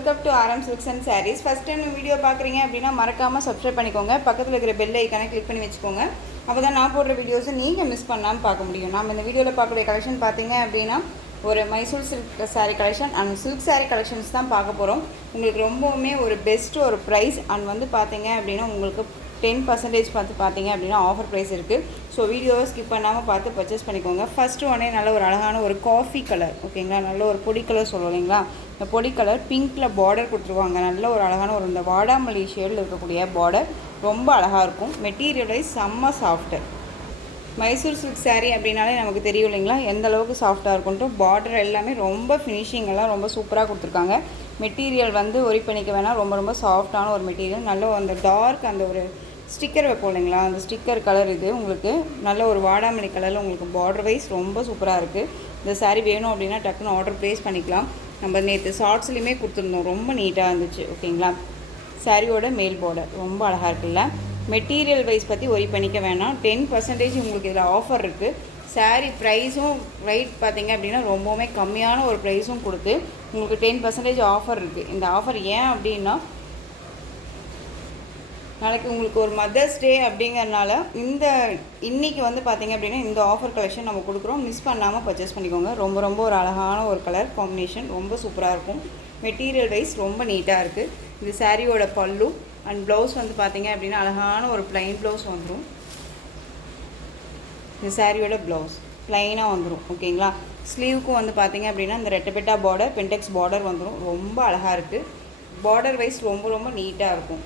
Welcome to RM Silks and Sarees. First time video பார்க்குறீங்க அப்படின்னா மறக்காமல் சப்ஸ்கிரைப் பண்ணிக்கோங்க. பக்கத்தில் இருக்கிற பெல் ஐக்கானை கிளிக் பண்ணி வச்சுக்கோங்க. அப்போ தான் நான் போடுற வீடியோஸை நீங்கள் மிஸ் பண்ணாமல் பார்க்க முடியும். நம்ம இந்த வீடியோவில் பார்க்கக்கூடிய கலெக்ஷன் பார்த்தீங்க அப்படின்னா ஒரு Mysore silk sari collection and silk sari collections தான் பார்க்க போகிறோம். உங்களுக்கு ரொம்பவுமே ஒரு பெஸ்ட்டு ஒரு ப்ரைஸ் அண்ட் வந்து பார்த்தீங்க அப்படின்னா உங்களுக்கு 10% பார்த்தீங்க அப்படின்னா ஆஃபர் ப்ரைஸ் இருக்குது. ஸோ வீடியோவை ஸ்கிப் பண்ணாமல் பார்த்து பர்ச்சேஸ் பண்ணிக்கோங்க. ஃபஸ்ட்டு உடனே நல்ல ஒரு அழகான ஒரு காஃபி கலர், ஓகேங்களா, நல்ல ஒரு பொடி கலர் சொல்லுவோம் இல்லைங்களா, இந்த பொடி கலர் பிங்க்கில் பார்டர் கொடுத்துருவாங்க. நல்ல ஒரு அழகான ஒரு இந்த வாடாமல்லி ஷேடில் இருக்கக்கூடிய பார்டர் ரொம்ப அழகாக இருக்கும். மெட்டீரியலைஸ் செம்ம சாஃப்ட்டு. மைசூர் சில்க் சாரீ அப்படின்னாலே நமக்கு தெரியும் இல்லைங்களா எந்த அளவுக்கு சாஃப்டாக இருக்கும்ட்டு. பார்டர் எல்லாமே ரொம்ப ஃபினிஷிங் எல்லாம் ரொம்ப சூப்பராக கொடுத்துருக்காங்க. மெட்டீரியல் வந்து ஒரி பண்ணிக்க வேணால் ரொம்ப ரொம்ப சாஃப்டான ஒரு மெட்டீரியல். நல்ல அந்த டார்க் அந்த ஒரு ஸ்டிக்கர் வைப்போம் இல்லைங்களா, அந்த ஸ்டிக்கர் கலர் இது உங்களுக்கு நல்ல ஒரு வாடாமல்லி கலரில் உங்களுக்கு பார்டர் வைஸ் ரொம்ப சூப்பராக இருக்குது. இந்த சாரீ வேணும் அப்படின்னா டக்குன்னு ஆர்டர் ப்ளேஸ் பண்ணிக்கலாம். நம்ம நேற்று ஷார்ட்ஸ்லையுமே கொடுத்துருந்தோம், ரொம்ப நீட்டாக இருந்துச்சு, ஓகேங்களா. சாரியோட மேல் பார்டர் ரொம்ப அழகாக இருக்குல்ல. மெட்டீரியல் வைஸ் பற்றி ஒரி பண்ணிக்க வேணாம். 10% உங்களுக்கு இதில் ஆஃபர் இருக்குது. சாரீ ப்ரைஸும் ரைட் பார்த்திங்க அப்படின்னா ரொம்பவுமே கம்மியான ஒரு ப்ரைஸும் கொடுத்து உங்களுக்கு 10% ஆஃபர் இருக்குது. இந்த ஆஃபர் ஏன் அப்படின்னா நாளைக்கு உங்களுக்கு ஒரு மதர்ஸ் டே அப்படிங்கிறனால இன்றைக்கி வந்து பார்த்திங்க அப்படின்னா இந்த ஆஃபர் கலெக்ஷன் நம்ம கொடுக்குறோம். மிஸ் பண்ணாமல் பர்ச்சேஸ் பண்ணிக்கோங்க. ரொம்ப ரொம்ப ஒரு அழகான ஒரு கலர் காம்பினேஷன், ரொம்ப சூப்பராக இருக்கும். மெட்டீரியல் வைஸ் ரொம்ப நீட்டாக இருக்குது. இந்த சாரியோட பல்லு அண்ட் ப்ளவுஸ் வந்து பார்த்திங்க அப்படின்னா அழகான ஒரு ப்ளைன் ப்ளவுஸ் வந்துடும். இந்த சாரியோட ப்ளவுஸ் ப்ளைனாக வந்துடும், ஓகேங்களா. ஸ்லீவுக்கும் வந்து பார்த்திங்க அப்படின்னா இந்த ரெட்டபெட்டா பார்டர் பென்டெக்ஸ் பார்டர் வந்துடும். ரொம்ப அழகாக இருக்குது. பார்டர் வைஸ் ரொம்ப ரொம்ப நீட்டாக இருக்கும்.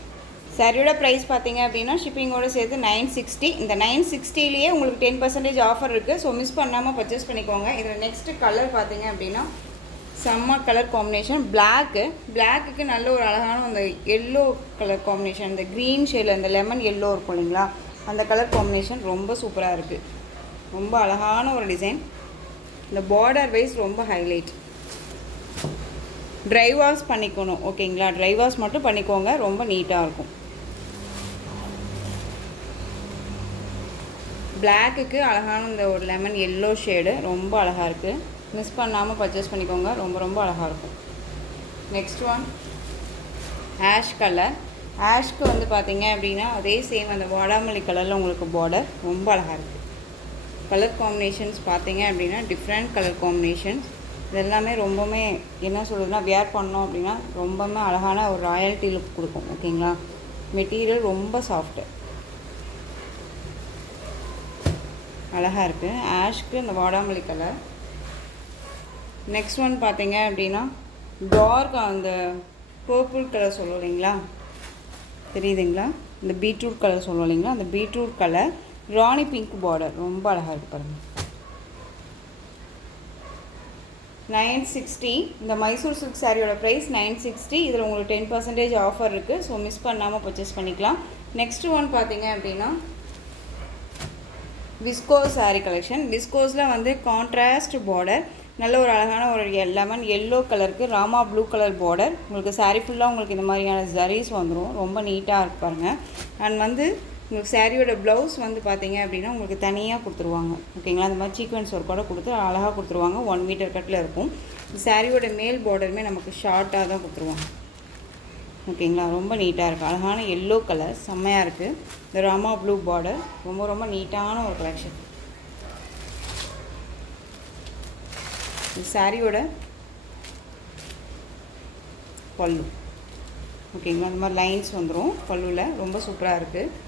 சாரியோட ப்ரைஸ் பார்த்தீங்க அப்படின்னா ஷிப்பிங்கோடு சேர்த்து 960. இந்த 960லேயே உங்களுக்கு 10% ஆஃபர் இருக்குது. ஸோ மிஸ் பண்ணாமல் பர்ச்சேஸ் பண்ணிக்கோங்க. இதில் நெக்ஸ்ட்டு கலர் பார்த்தீங்க அப்படின்னா செம்ம கலர் காம்பினேஷன். பிளாக்குக்கு நல்ல ஒரு அழகான அந்த எல்லோ கலர் காம்பினேஷன், இந்த க்ரீன் ஷேடில் இந்த லெமன் எல்லோ இருக்கும் இல்லைங்களா, அந்த கலர் காம்பினேஷன் ரொம்ப சூப்பராக இருக்குது. ரொம்ப அழகான ஒரு டிசைன். இந்த பார்டர் வைஸ் ரொம்ப ஹைலைட். ட்ரை வாஷ் பண்ணிக்கணும், ஓகேங்களா. ட்ரை வாஷ் மட்டும் பண்ணிக்கோங்க, ரொம்ப நீட்டாக இருக்கும். பிளாக்குக்கு அழகான இந்த ஒரு லெமன் எல்லோ ஷேடு ரொம்ப அழகாக இருக்குது. மிஸ் பண்ணாமல் பர்ச்சேஸ் பண்ணிக்கோங்க, ரொம்ப ரொம்ப அழகாக இருக்கும். Next one ash colour. ஆஷ்க்கு வந்து பார்த்திங்க அப்படின்னா அதே சேம் அந்த வாடாமல்லி கலரில் உங்களுக்கு பார்டர் ரொம்ப அழகாக இருக்குது. கலர் காம்பினேஷன்ஸ் பார்த்திங்க அப்படின்னா டிஃப்ரெண்ட் கலர் காம்பினேஷன்ஸ். இதெல்லாமே ரொம்பவுமே என்ன சொல்கிறதுனா வேர் பண்ணோம் அப்படின்னா ரொம்பவுமே அழகான ஒரு ராயல்ட்டி லுக் கொடுக்கும், ஓகேங்களா. மெட்டீரியல் ரொம்ப சாஃப்ட்டு, அழகாக இருக்குது. ஆஷ்க்கு இந்த வாடாமல்லி கலர். நெக்ஸ்ட் ஒன் பார்த்தீங்க அப்படின்னா டார்க் அந்த பர்பிள் கலர் சொல்லுவோம் இல்லைங்களா, தெரியுதுங்களா, இந்த பீட்ரூட் கலர் சொல்லுவோம் இல்லைங்களா, அந்த பீட்ரூட் கலர் ராணி பிங்க் பார்டர் ரொம்ப அழகாக இருக்குது பாருங்கள். 960. இந்த மைசூர் சில்க் சாரியோட ப்ரைஸ் 960. இதில் உங்களுக்கு 10% ஆஃபர் இருக்குது. ஸோ மிஸ் பண்ணாமல் பர்ச்சேஸ் பண்ணிக்கலாம். நெக்ஸ்ட் ஒன் பார்த்தீங்க அப்படின்னா விஸ்கோஸ் சாரீ கலெக்ஷன். விஸ்கோஸில் வந்து கான்ட்ராஸ்ட் பார்டர், நல்ல ஒரு அழகான ஒரு லெமன் எல்லோ கலருக்கு ராமா ப்ளூ கலர் பார்டர். உங்களுக்கு சாரீ ஃபுல்லாக உங்களுக்கு இந்த மாதிரியான ஜரீஸ் வந்துடும். ரொம்ப நீட்டாக இருக்கு பாருங்கள். அண்ட் வந்து உங்களுக்கு சாரியோட ப்ளவுஸ் வந்து பார்த்தீங்க அப்படின்னா உங்களுக்கு தனியாக கொடுத்துருவாங்க, ஓகேங்களா. அந்த மாதிரி சீக்வன்ஸ் ஒர்க்கோட கொடுத்து அழகாக கொடுத்துருவாங்க. 1 மீட்டர் கட்டில் இருக்கும். சாரியோட மேல் பார்டருமே நமக்கு ஷார்ட்டாக தான் கொடுத்துருவாங்க, ஓகேங்களா. ரொம்ப நீட்டாக இருக்குது. அழகான எல்லோ கலர் செம்மையாக இருக்குது. இந்த ராமா ப்ளூ பார்டர் ரொம்ப ரொம்ப நீட்டான ஒரு கலெக்ஷன். இந்த சாரியோட பல்லு, ஓகேங்களா, அந்த மாதிரி லைன்ஸ் வந்துடும் பல்லுவில். ரொம்ப சூப்பராக இருக்குது,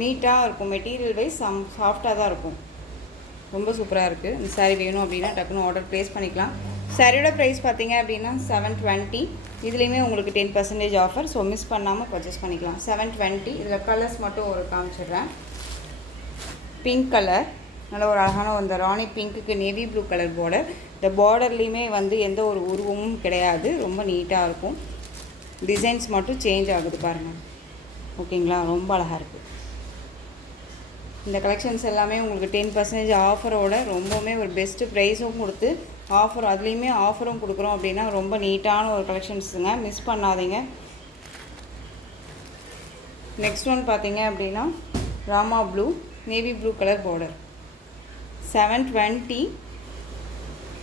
நீட்டாக இருக்கும். மெட்டீரியல் வைஸ் சாஃப்டாக தான் இருக்கும். ரொம்ப சூப்பராக இருக்குது. இந்த சாரீ வேணும் அப்படின்னா டக்குன்னு ஆர்டர் ப்ளேஸ் பண்ணிக்கலாம். சாரியோட ப்ரைஸ் பார்த்தீங்க அப்படின்னா 720. இதுலேயுமே உங்களுக்கு 10% ஆஃபர். ஸோ மிஸ் பண்ணாமல் பர்ச்சேஸ் பண்ணிக்கலாம். 720. இதில் கலர்ஸ் மட்டும் ஒரு காமிச்சிடுறேன். பிங்க் கலர், நல்ல ஒரு அழகான அந்த ராணி பிங்க்குக்கு நேவி ப்ளூ கலர் பார்டர். இந்த பார்டர்லேயுமே வந்து எந்த ஒரு உருவமும் கிடையாது. ரொம்ப நீட்டாக இருக்கும். டிசைன்ஸ் மட்டும் சேஞ்ச் ஆகுது பாருங்கள், ஓகேங்களா. ரொம்ப அழகாக இருக்குது. இந்த கலெக்ஷன்ஸ் எல்லாமே உங்களுக்கு 10% ஆஃபரோட ரொம்பவுமே ஒரு பெஸ்ட்டு ப்ரைஸும் கொடுத்து ஆஃபர், அதுலேயுமே ஆஃபரும் கொடுக்குறோம் அப்படின்னா ரொம்ப நீட்டான ஒரு கலெக்ஷன்ஸுங்க. மிஸ் பண்ணாதீங்க. நெக்ஸ்ட் ஒன் பார்த்தீங்க அப்படின்னா Rama blue navy blue colour border 720.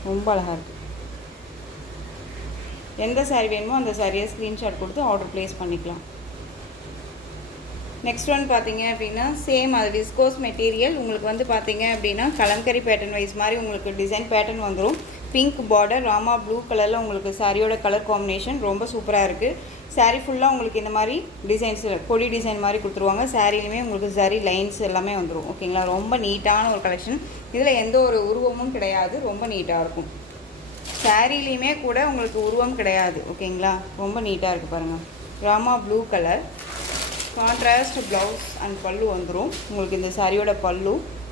ரொம்ப அழகாக இருக்குது. எந்த சாரீ வேணுமோ அந்த சாரியை ஸ்க்ரீன்ஷாட் கொடுத்து ஆர்டர் ப்ளேஸ் பண்ணிக்கலாம். நெக்ஸ்ட் ஒன் பார்த்தீங்க அப்படின்னா சேம் அது விஸ்கோஸ் மெட்டீரியல். உங்களுக்கு வந்து பார்த்தீங்க அப்படின்னா கலம்கரி பேட்டர்ன் வைஸ் மாதிரி உங்களுக்கு டிசைன் பேட்டர்ன் வந்துடும். பிங்க் பார்டர், ராமா ப்ளூ கலரில் உங்களுக்கு சாரியோட கலர் காம்பினேஷன் ரொம்ப சூப்பராக இருக்குது. சாரீ ஃபுல்லாக உங்களுக்கு இந்த மாதிரி டிசைன்ஸில் கொடி டிசைன் மாதிரி கொடுத்துருவாங்க. சாரீலையுமே உங்களுக்கு சரி லைன்ஸ் எல்லாமே வந்துடும். ஓகேங்களா, ரொம்ப நீட்டான ஒரு கலெக்ஷன். இதில் எந்த ஒரு உருவமும் கிடையாது, ரொம்ப நீட்டாக இருக்கும். சாரீலையுமே கூட உங்களுக்கு உருவம் கிடையாது. ஓகேங்களா, ரொம்ப நீட்டாக இருக்குது பாருங்கள். Rama blue colour, contrast blouse and பல்லு வந்துடும். உங்களுக்கு இந்த சாரியோட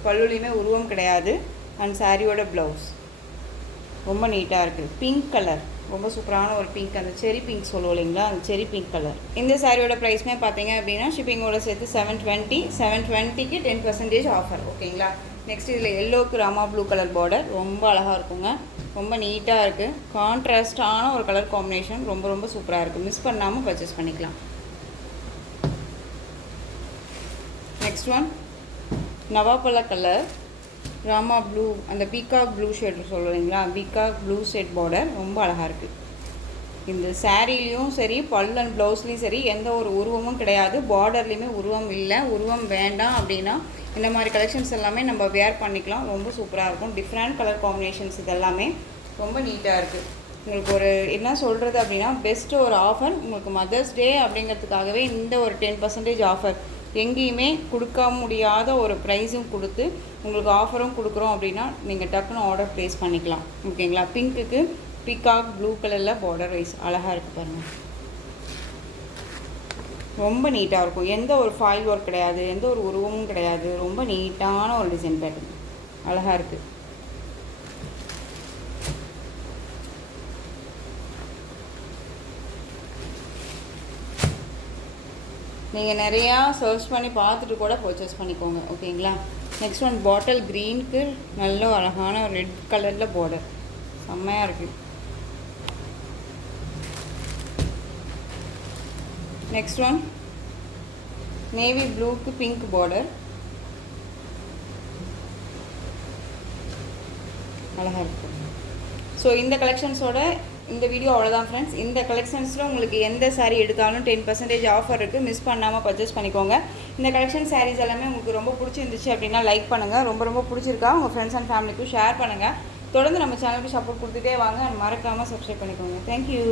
பல்லுலேயுமே உருவம் கிடையாது. அண்ட் சாரியோட ப்ளவுஸ் ரொம்ப நீட்டாக இருக்குது. பிங்க் கலர், ரொம்ப சூப்பரான ஒரு பிங்க், அந்த செரி பிங்க் சொல்லுவோம் இல்லைங்களா, அந்த செரி பிங்க் கலர். இந்த சாரியோட ப்ரைஸ்மே பார்த்தீங்க அப்படின்னா ஷிப்பிங்கோட சேர்த்து 720க்கு 10% ஆஃபர். ஓகேங்களா. நெக்ஸ்ட் இதில் எல்லோக்கு ராமா ப்ளூ கலர் பார்டர் ரொம்ப அழகாக இருக்குங்க. ரொம்ப நீட்டாக இருக்குது. கான்ட்ராஸ்டான ஒரு கலர் காம்பினேஷன், ரொம்ப ரொம்ப சூப்பராக இருக்குது. மிஸ் பண்ணாமல் பர்ச்சேஸ் பண்ணிக்கலாம். நெக்ஸ்ட் ஒன் நவாப்பழ கலர், ராமா ப்ளூ, அந்த பீகாக் ப்ளூ ஷேட் சொல்லுவீங்களா, பீகாக் ப்ளூ ஷேட் பார்டர் ரொம்ப அழகாக இருக்குது. இந்த சாரீலையும் சரி பல் அண்ட் ப்ளவுஸ்லேயும் சரி எந்த ஒரு உருவமும் கிடையாது. பார்டர்லேயுமே உருவம் இல்லை. உருவம் வேண்டாம் அப்படின்னா இந்த மாதிரி கலெக்ஷன்ஸ் எல்லாமே நம்ம வேர் பண்ணிக்கலாம். ரொம்ப சூப்பராக இருக்கும். டிஃப்ரெண்ட் கலர் காம்பினேஷன்ஸ் இதெல்லாமே ரொம்ப நீட்டாக இருக்குது. உங்களுக்கு ஒரு என்ன சொல்கிறது அப்படின்னா பெஸ்ட்டு ஒரு ஆஃபர். உங்களுக்கு மதர்ஸ் டே அப்படிங்கிறதுக்காகவே இந்த ஒரு 10% ஆஃபர் எங்கேயுமே கொடுக்க முடியாத ஒரு ப்ரைஸும் கொடுத்து உங்களுக்கு ஆஃபரும் கொடுக்குறோம் அப்படின்னா நீங்கள் டக்குன்னு ஆர்டர் ப்ளேஸ் பண்ணிக்கலாம். ஓகேங்களா. பிங்க்குக்கு பீகாக் ப்ளூ கலரில் பார்டர் வைஸ் அழகாக இருக்குது பாருங்கள். ரொம்ப நீட்டாக இருக்கும். எந்த ஒரு ஃபாயில் ஒர்க் கிடையாது, எந்த ஒரு உருவமும் கிடையாது. ரொம்ப நீட்டான ஒரு டிசைன் பேட்டர்ன் அழகாக இருக்குது. நீங்கள் நிறையா சர்ச் பண்ணி பார்த்துட்டு கூட பர்ச்சேஸ் பண்ணிக்கோங்க. ஓகேங்களா. நெக்ஸ்ட் ஒன் பாட்டில் க்ரீனுக்கு நல்ல அழகான ஒரு ரெட் கலரில் பார்டர் செம்மையாக இருக்குது. நெக்ஸ்ட் ஒன் நேவி ப்ளூக்கு பிங்க் பார்டர் அழகாக இருக்குது. ஸோ இந்த கலெக்ஷன்ஸோட இந்த வீடியோ அவ்வளோதான் ஃப்ரெண்ட்ஸ். இந்த கலெக்ஷன்ஸில் உங்களுக்கு எந்த சாரீ எடுத்தாலும் 10% ஆஃபர் இருக்குது. மிஸ் பண்ணாமல் பர்ச்சேஸ் பண்ணிக்கோங்க. இந்த கலெக்ஷன் சாரீஸ் எல்லாமே உங்களுக்கு ரொம்ப பிடிச்சிருந்துச்சு அப்படின்னா லைக் பண்ணுங்கள். ரொம்ப பிடிச்சிருக்கா உங்கள் ஃப்ரெண்ட்ஸ் அண்ட் ஃபேமிலிக்கும் ஷேர் பண்ணுங்கள். தொடர்ந்து நம்ம சேனலுக்கு சப்போர்ட் கொடுத்துட்டே வாங்க. மறக்காமல் சப்ஸ்கிரைப் பண்ணிக்கோங்க. தேங்க்யூ.